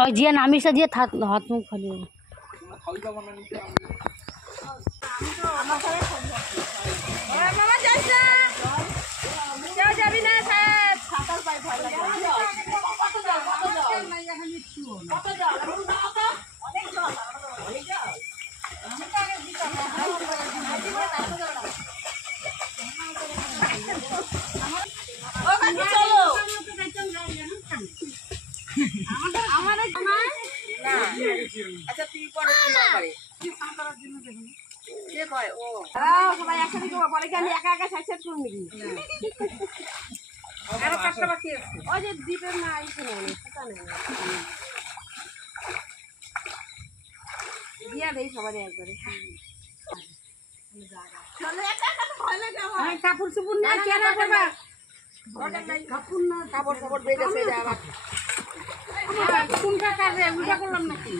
ওই জিয়া নামিসা দিয়ে হাত মুখ খালি আচ্ছা তুই পরে কে কয় ও সবাই একসাথে পরে কি আমি একা একা সাইড করব নাকি আরো কাজটা বাকি আছে ওই যে দ্বীপের না আইছে না সেটা নেই দিয়া দেই সবাই একবারে চলে একা একা তো ভয় লাগে আমার কাপড় চুপড় না কেনা করবা কাপড় না কাপড় কাপড় বেজে গেছে আবার কোনটা কাজে বুঝা করলাম নাকি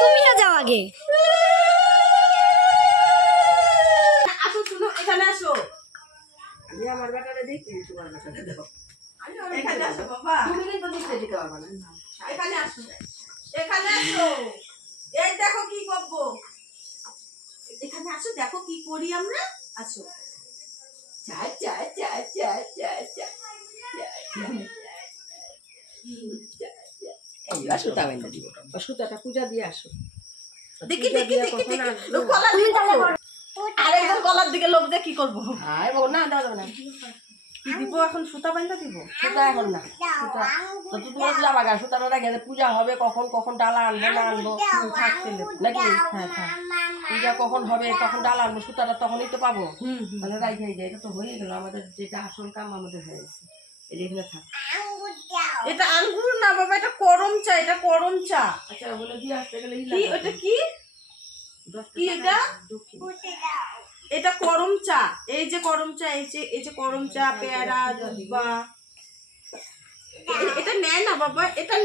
তুমিও যাও আগে আসো শুনো এখানে আসো আমি আমার বেটারে দেখি তোমার বেটারে দেখো এখানে আসো বাবা তুমি কিন্তু দেখতে দিতে পারবে না এখানে আসো এই দেখো কি করব এখানে আসো দেখো কি করি আমরা আসো চা চা চা চা চা চা আসো তাই না দিব সুতাটা পূজা দিয়ে আসো দেখি আরেকজন গলার দিকে লোক দিয়ে কি করবো না দেওয়া না দিব এখন সুতা বাইন্দা দিব সুতা এখন না সুতা তো তুমি যাবা গা সুতাটা রেখে পূজা হবে কখন কখন ডালা আনবো না আনবো নাকি হ্যাঁ হ্যাঁ পূজা কখন হবে কখন ডালা আনবো সুতাটা তখনই তো পাবো তাহলে রাইখে যায় এটা তো হয়ে গেল আমাদের যেটা আসল কাম আমাদের হয়ে গেছে এখানে থাক এটা আঙ্গুর না বাবা এটা করম চা আচ্ছা বলে দিয়ে আসতে গেলে কি ওটা কি এটা এটা করম চা এই যে করম চা এই যে করম চা পেয়ারা দুব্বা এটা নেয় না বাবা এটা